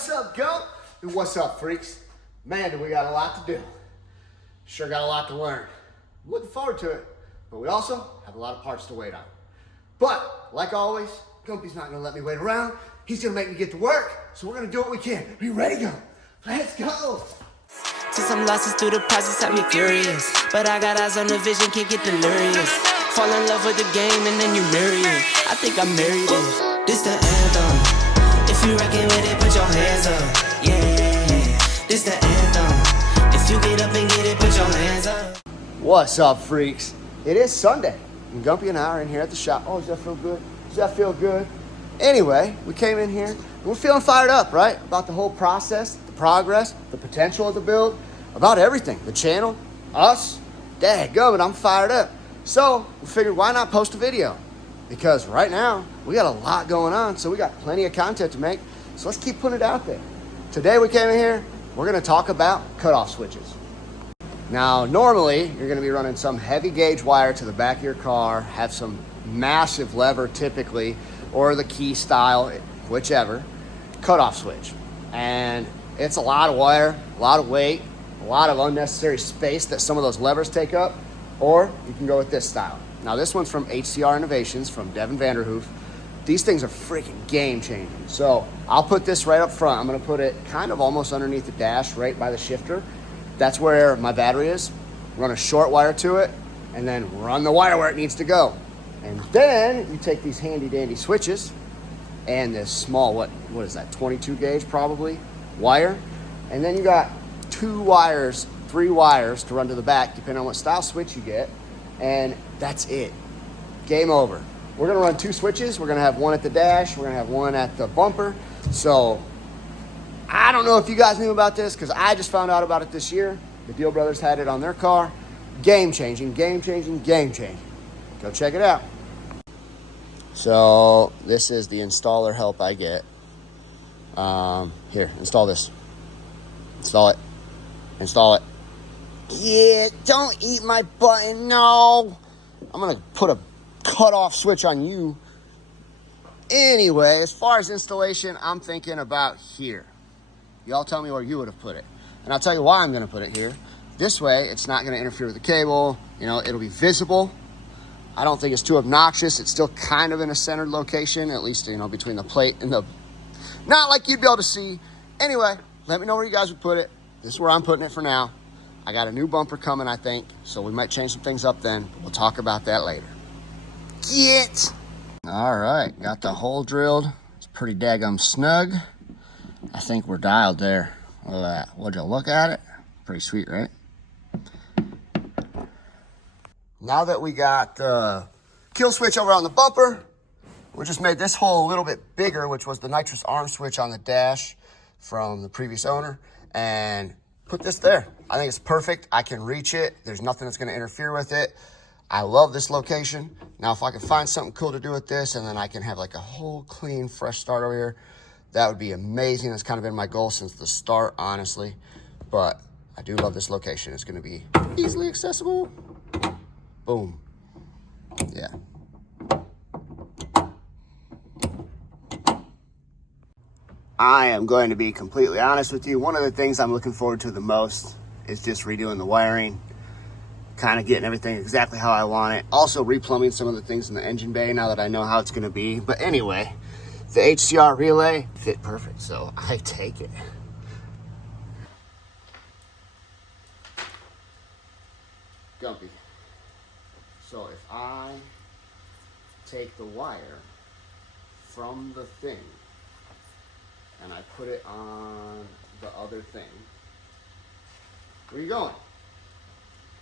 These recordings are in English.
What's up, Go? And what's up, freaks? Man, do we got a lot to do. Sure got a lot to learn. I'm looking forward to it, but we also have a lot of parts to wait on. But, like always, Gumpy's not gonna let me wait around. He's gonna make me get to work, so we're gonna do what we can. Are you ready, Go? Let's go! To some losses through the process had me furious, but I got eyes on the vision, can't get delirious. Fall in love with the game and then you marry it. I think I married it. This the anthem. If you reckon with it, put your hands up. Yeah, this the anthem. If you get up and get it, put your hands up. What's up, freaks? It is Sunday, and Gumpy and I are in here at the shop. Oh, does that feel good? Does that feel good? Anyway, we came in here, and we're feeling fired up, right? About the whole process, the progress, the potential of the build, about everything. The channel, us, dadgummit, I'm fired up. So, we figured why not post a video? Because right now, we got a lot going on, so we got plenty of content to make, so let's keep putting it out there. Today we came in here, we're gonna talk about cutoff switches. Now, normally, you're gonna be running some heavy gauge wire to the back of your car, have some massive lever typically, or the key style, whichever, cutoff switch. And it's a lot of wire, a lot of weight, a lot of unnecessary space that some of those levers take up, or you can go with this style. Now this one's from HCR Innovations from Devin Vanderhoof. These things are freaking game changing. So I'll put this right up front. I'm gonna put it kind of almost underneath the dash, right by the shifter. That's where my battery is. Run a short wire to it, and then run the wire where it needs to go. And then you take these handy dandy switches and this small, what is that, 22 gauge probably, wire. And then you got 2 wires, 3 wires to run to the back, depending on what style switch you get. And that's it. Game over. We're gonna run 2 switches. We're gonna have one at the dash. We're gonna have one at the bumper. So I don't know if you guys knew about this because I just found out about it this year. The Deal Brothers had it on their car. Game changing, game changing, game changing. Go check it out. So this is the installer help I get. Here, install this. Install it. Install it. Yeah, don't eat my button, no. I'm gonna put a cutoff switch on you. Anyway, as far as installation, I'm thinking about here. Y'all tell me where you would have put it. And I'll tell you why I'm gonna put it here. This way, it's not gonna interfere with the cable. You know, it'll be visible. I don't think it's too obnoxious. It's still kind of in a centered location, at least, you know, between the plate and the, not like you'd be able to see. Anyway, let me know where you guys would put it. This is where I'm putting it for now. I got a new bumper coming, I think, so we might change some things up then. We'll talk about that later. Get! All right, got the hole drilled. It's pretty daggum snug. I think we're dialed there. Look at that. Would you look at it? Pretty sweet, right? Now that we got the kill switch over on the bumper, we just made this hole a little bit bigger, which was the nitrous arm switch on the dash from the previous owner, and put this there. I think it's perfect. I can reach it. There's nothing that's gonna interfere with it. I love this location. Now, if I can find something cool to do with this and then I can have like a whole clean, fresh start over here, that would be amazing. That's kind of been my goal since the start, honestly. But I do love this location. It's gonna be easily accessible. Boom. Yeah. I am going to be completely honest with you. One of the things I'm looking forward to the most is just redoing the wiring, kind of getting everything exactly how I want it. Also replumbing some of the things in the engine bay now that I know how it's going to be. But anyway, the HCR relay fit perfect, so I take it. Gumpy. So if I take the wire from the thing and I put it on the other thing, where you going?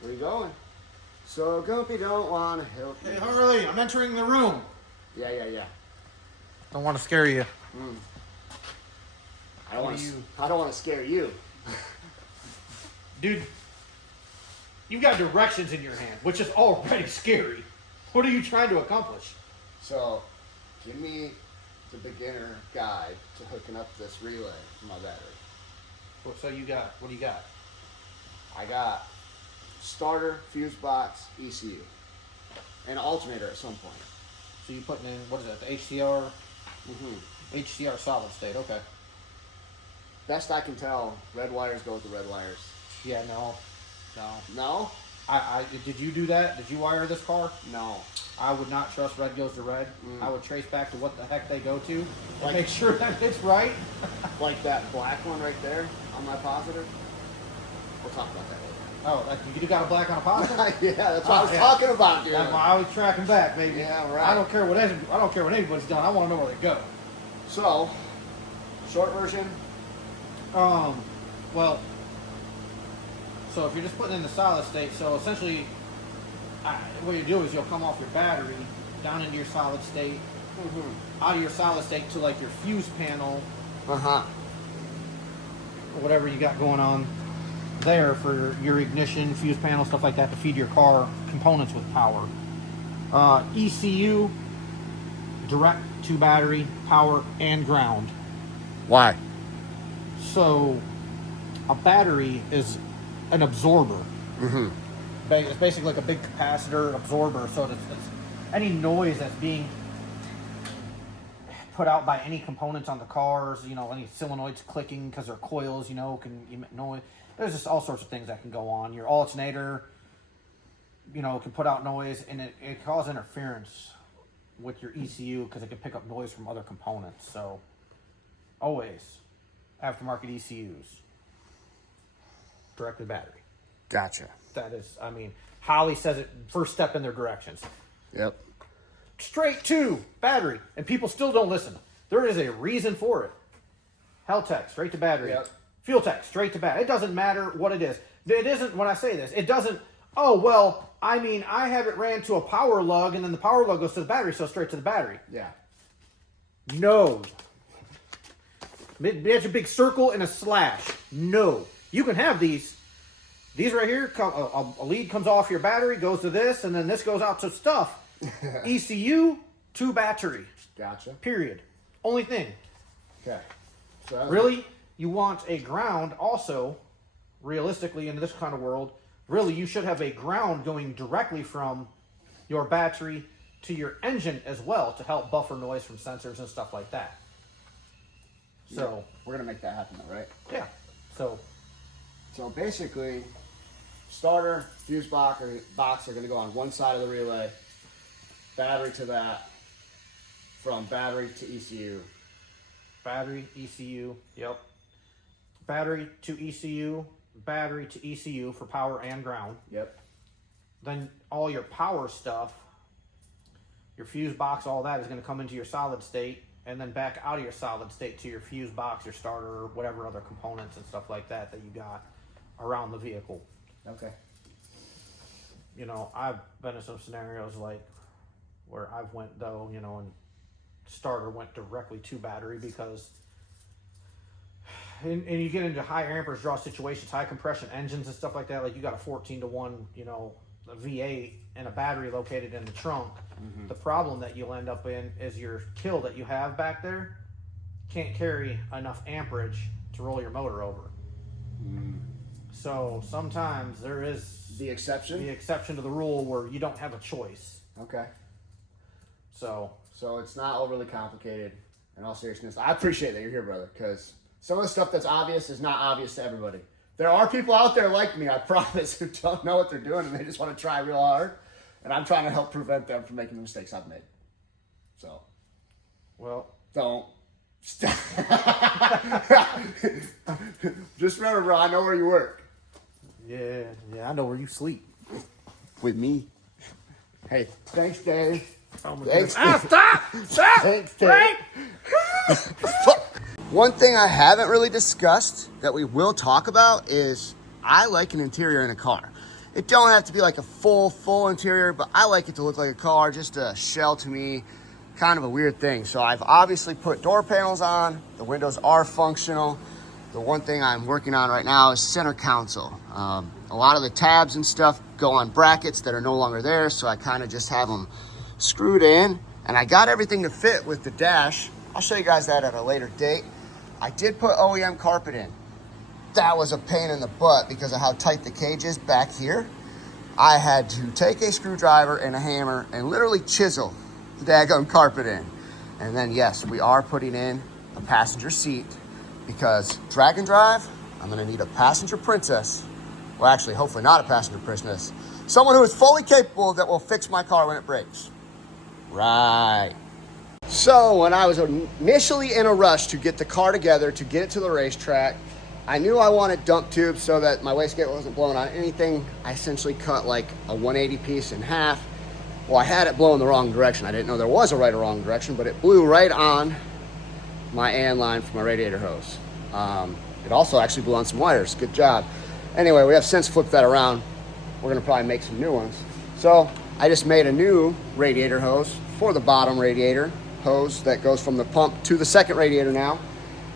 Where you going? So Gumpy don't want to help me. Hey, Harley, I'm entering the room. Yeah. Don't want to scare you. I don't want to scare you. Dude, you've got directions in your hand, which is already scary. What are you trying to accomplish? So, give me the beginner guide to hooking up this relay for my battery. What do you got? I got starter, fuse box, ECU, and alternator at some point. So you putting in, what is that, the HCR? HCR solid state, okay. best I can tell, red wires go with the red wires. Yeah, no. No? I did you do that? Did you wire this car? No. I would not trust red goes to red. I would trace back to what the heck they go to. Like- Make sure that it's right. Like that black one right there on my positive. We'll talk about that Oh, like you got a black on a positive? later. Yeah, that's what I was yeah. talking about, dude. That's why I was tracking back, baby. Yeah, right. I don't care what anybody's done. I want to know where they go. So, short version. Well, so if you're just putting in the solid state, so essentially, what you do is you'll come off your battery down into your solid state, out of your solid state to like your fuse panel, Uh-huh. or whatever you got going on there for your ignition, fuse panel, stuff like that to feed your car components with power. ECU, direct to battery, power, and ground. Why? So, a battery is an absorber. Mm-hmm. It's basically like a big capacitor absorber. So it's any noise that's being put out by any components on the cars, you know, any solenoids clicking because they're coils, you know, can emit noise. There's just all sorts of things that can go on. Your alternator, you know, can put out noise, and it causes interference with your ECU because it can pick up noise from other components. So, always aftermarket ECUs, directed battery. Gotcha. That is, I mean, Holly says it first step in their directions. Yep. Straight to battery, and people still don't listen. There is a reason for it. Helltech, straight to battery. Yep. Fuel Tech, straight to battery. It doesn't matter what it is. It isn't, when I say this, it doesn't, oh, well, I mean, I have it ran to a power lug, and then the power lug goes to the battery, so straight to the battery. Yeah. No. There's a big circle and a slash. No. You can have these. These right here, a lead comes off your battery, goes to this, and then this goes out to stuff. ECU to battery. Gotcha. Period. Only thing. Okay. So Really, you want a ground also, realistically, in this kind of world, really you should have a ground going directly from your battery to your engine as well to help buffer noise from sensors and stuff like that. So, we're gonna make that happen, though, right? yeah. So basically, starter, fuse box are gonna go on one side of the relay. Battery to that. From battery to ECU. battery, ECU, yep. Battery to ECU for power and ground. Yep. Then all your power stuff, your fuse box, all that is going to come into your solid state and then back out of your solid state to your fuse box, your starter, whatever other components and stuff like that you got around the vehicle. Okay. You know, I've been in some scenarios like where I've went though, you know, and starter went directly to battery because and you get into high amperage draw situations, high compression engines and stuff like that, like you got a 14-to-1, you know, a V8 and a battery located in the trunk. Mm-hmm. The problem that you'll end up in is your kill that you have back there can't carry enough amperage to roll your motor over. So sometimes there is The exception? the exception to the rule where you don't have a choice. Okay. So So it's not overly complicated. In all seriousness, I appreciate that you're here, brother, because some of the stuff that's obvious is not obvious to everybody. There are people out there like me, I promise, who don't know what they're doing and they just want to try real hard. And I'm trying to help prevent them from making the mistakes I've made. So, well, don't stop. Just remember, bro, I know where you work. yeah, I know where you sleep. With me. Hey, thanks, Dave. Oh my Thanks, goodness. Dave. Stop! Thanks, Dave. Right? One thing I haven't really discussed that we will talk about is I like an interior in a car. It don't have to be like a full interior, but I like it to look like a car. Just a shell to me, kind of a weird thing. So I've obviously put door panels on. The windows are functional. The one thing I'm working on right now is center console. A lot of the tabs and stuff go on brackets that are no longer there, so I kind of just have them screwed in. And I got everything to fit with the dash. I'll show you guys that at a later date. I did put OEM carpet in. That was a pain in the butt because of how tight the cage is back here. I had to take a screwdriver and a hammer and literally chisel the daggone carpet in. And then yes, we are putting in a passenger seat because drag and drive, I'm gonna need a passenger princess. Well, actually, hopefully not a passenger princess. Someone who is fully capable that will fix my car when it breaks. Right. So when I was initially in a rush to get the car together, to get it to the racetrack, I knew I wanted dump tubes so that my wastegate wasn't blowing on anything. I essentially cut like a 180 piece in half. Well, I had it blow in the wrong direction. I didn't know there was a right or wrong direction, but it blew right on my AN line for my radiator hose. It also actually blew on some wires. Good job. Anyway, we have since flipped that around. We're gonna probably make some new ones. So I just made a new radiator hose for the bottom radiator hose that goes from the pump to the second radiator now.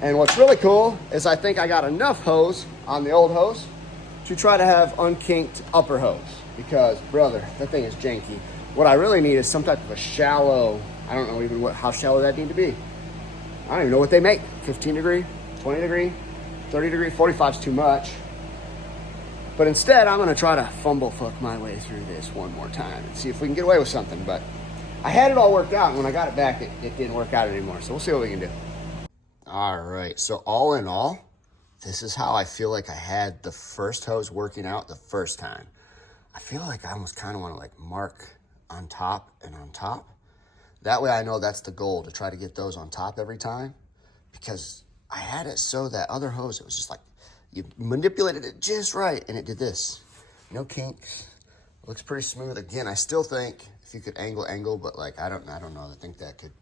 And what's really cool is I think I got enough hose on the old hose to try to have unkinked upper hose, because brother, that thing is janky. What I really need is some type of a shallow, I don't know even how shallow that need to be. I don't even know what they make. 15 degree, 20 degree, 30 degree, 45 is too much. But instead, I'm gonna try to fumble fuck my way through this one more time and see if we can get away with something. But I had it all worked out, and when I got it back, it didn't work out anymore. So we'll see what we can do. All right, so all in all, this is how I feel like I had the first hose working out the first time. I feel like I almost kind of want to like mark on top and on top. That way I know that's the goal, to try to get those on top every time, because I had it so that other hose, it was just like, you manipulated it just right and it did this. No kinks, looks pretty smooth. Again, I still think if you could angle, but like, I don't know. I think that could,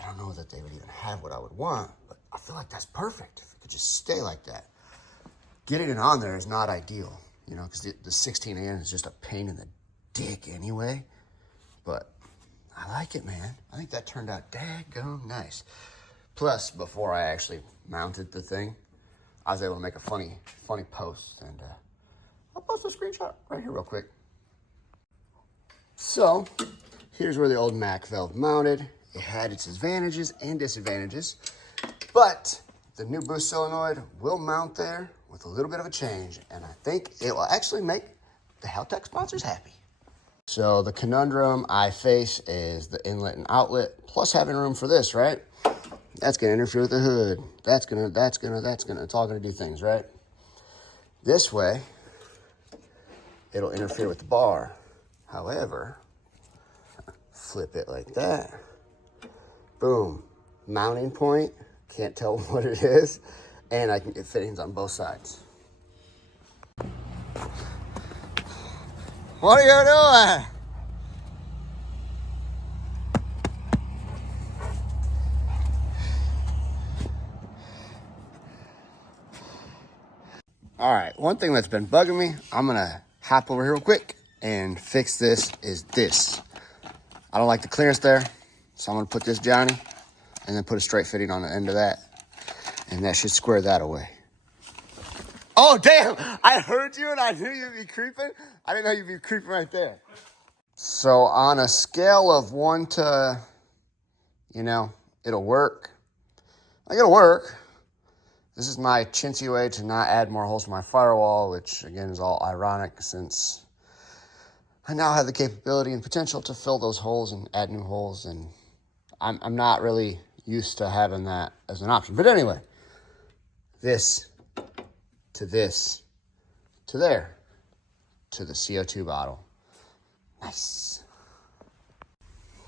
I don't know that they would even have what I would want, but I feel like that's perfect. If it could just stay like that. Getting it on there is not ideal, you know, because the 16N is just a pain in the dick anyway. But I like it, man. I think that turned out daggone nice. Plus, before I actually mounted the thing, I was able to make a funny post, and I'll post a screenshot right here real quick. So, here's where the old Mac valve mounted. It had its advantages and disadvantages, but the new boost solenoid will mount there with a little bit of a change, and I think it will actually make the Haltech sponsors happy. So the conundrum I face is the inlet and outlet, plus having room for this, right? That's gonna interfere with the hood. That's gonna, it's all gonna do things, right? This way, it'll interfere with the bar. However, flip it like that. Boom, mounting point, can't tell what it is, and I can get fittings on both sides. What are you doing? All right, one thing that's been bugging me, I'm gonna hop over here real quick and fix this, is this. I don't like the clearance there, so I'm gonna put this Johnny and then put a straight fitting on the end of that, and that should square that away. Oh, damn, I heard you and I knew you'd be creeping. I didn't know you'd be creeping right there. So on a scale of 1 to, you know, it'll work. Like, it'll work. This is my chintzy way to not add more holes to my firewall, which again is all ironic since I now have the capability and potential to fill those holes and add new holes, and I'm not really used to having that as an option. But anyway, this to this to there to the CO2 bottle. Nice.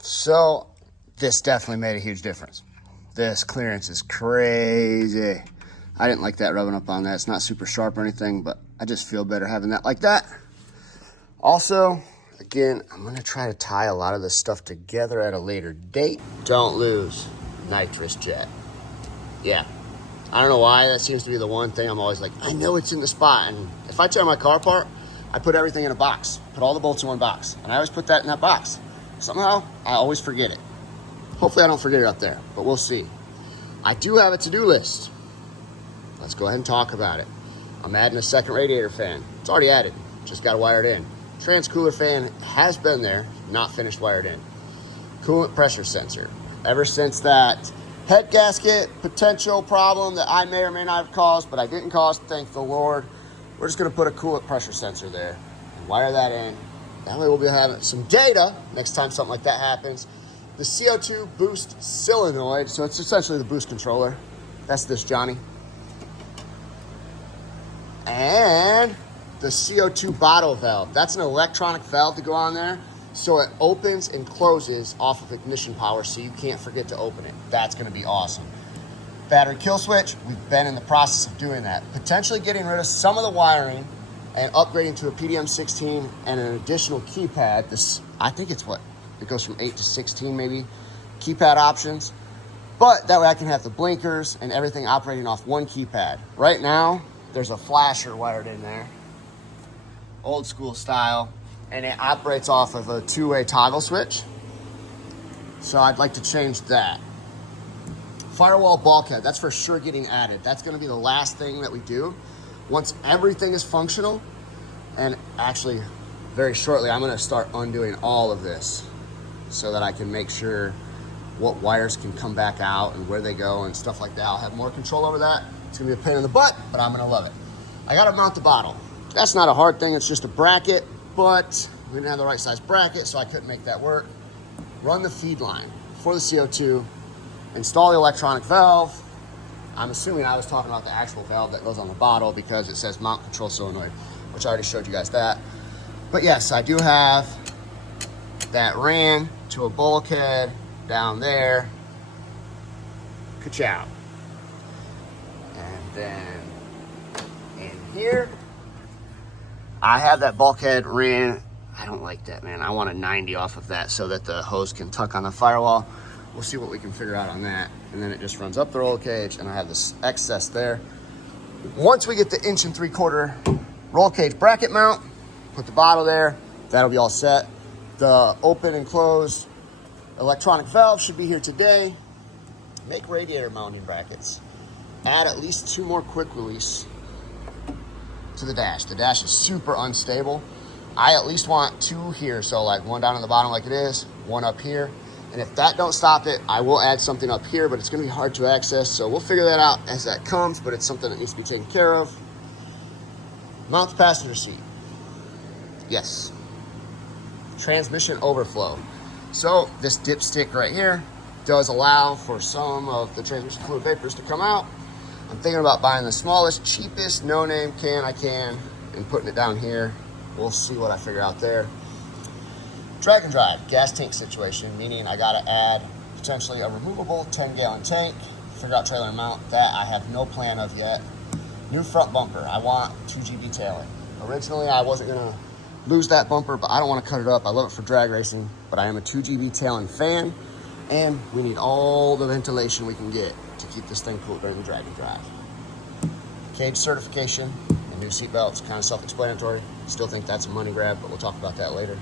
So this definitely made a huge difference. This clearance is crazy. I didn't like that rubbing up on that. It's not super sharp or anything, but I just feel better having that like that. Also, again, I'm gonna try to tie a lot of this stuff together at a later date. Don't lose nitrous jet. Yeah, I don't know why, that seems to be the one thing I'm always like, I know it's in the spot. And if I tear my car apart, I put everything in a box, put all the bolts in one box. And I always put that in that box. Somehow, I always forget it. Hopefully I don't forget it up there, but we'll see. I do have a to-do list. Let's go ahead and talk about it. I'm adding a second radiator fan. It's already added, just got to wire it in. Trans cooler fan has been there, not finished wired in. Coolant pressure sensor. Ever since that head gasket potential problem that I may or may not have caused, but I didn't cause, thank the Lord, we're just gonna put a coolant pressure sensor there and wire that in. That way we'll be having some data next time something like that happens. The CO2 boost solenoid, so it's essentially the boost controller. That's this Johnny. And the CO2 bottle valve. That's an electronic valve to go on there. So it opens and closes off of ignition power, so you can't forget to open it. That's gonna be awesome. Battery kill switch, we've been in the process of doing that. Potentially getting rid of some of the wiring and upgrading to a PDM16 and an additional keypad. This, I think it's what? It goes from 8 to 16 maybe, keypad options. But that way I can have the blinkers and everything operating off one keypad. Right now, there's a flasher wired in there, old school style, and it operates off of a two-way toggle switch. So I'd like to change that. Firewall bulkhead, that's for sure getting added. That's gonna be the last thing that we do. Once everything is functional, and actually very shortly, I'm gonna start undoing all of this so that I can make sure what wires can come back out and where they go and stuff like that. I'll have more control over that. It's gonna be a pain in the butt, but I'm gonna love it. I gotta mount the bottle. That's not a hard thing, it's just a bracket, but we didn't have the right size bracket, so I couldn't make that work. Run the feed line for the CO2, install the electronic valve. I'm assuming I was talking about the actual valve that goes on the bottle because it says mount control solenoid, which I already showed you guys that. But yes, I do have that ran to a bulkhead down there. Ka-chow. And then in here, I have that bulkhead ran. I don't like that, man. I want a 90 off of that so that the hose can tuck on the firewall. We'll see what we can figure out on that. And then it just runs up the roll cage and I have this excess there. Once we get the 1 3/4 roll cage bracket mount, put the bottle there, that'll be all set. The open and closed electronic valve should be here today. Make radiator mounting brackets. Add at least 2 more quick release to the dash. The dash is super unstable. I at least want 2 here. So like 1 down on the bottom like it is, 1 up here. And if that don't stop it, I will add something up here, but it's gonna be hard to access. So we'll figure that out as that comes, but it's something that needs to be taken care of. Mount the passenger seat. Yes. Transmission overflow. So this dipstick right here does allow for some of the transmission fluid vapors to come out. I'm thinking about buying the smallest, cheapest, no-name can I can and putting it down here. We'll see what I figure out there. Drag and drive, gas tank situation, meaning I gotta add potentially a removable 10-gallon tank, figure out trailer mount. That I have no plan of yet. New front bumper, I want 2G detailing. Originally I wasn't gonna lose that bumper, but I don't wanna cut it up. I love it for drag racing, but I am a 2G detailing fan, and we need all the ventilation we can get to keep this thing cool during the drag and drive. Cage certification, the new seat belts, kind of self-explanatory. Still think that's a money grab, but we'll talk about that later.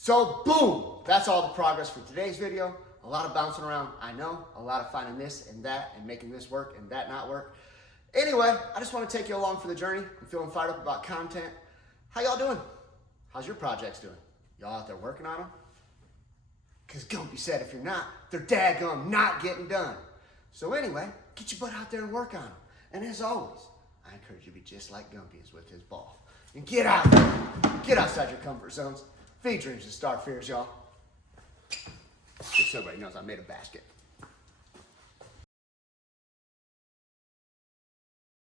So boom, that's all the progress for today's video. A lot of bouncing around, I know, a lot of finding this and that and making this work and that not work. Anyway, I just want to take you along for the journey. I'm feeling fired up about content. How y'all doing? How's your projects doing? Y'all out there working on them? Because Gumpy said if you're not, they're daggum not getting done. So anyway, get your butt out there and work on them. And as always, I encourage you to be just like Gumpy is with his ball. And get out there. Get outside your comfort zones. Feed dreams and start fears, y'all. Just so everybody knows I made a basket.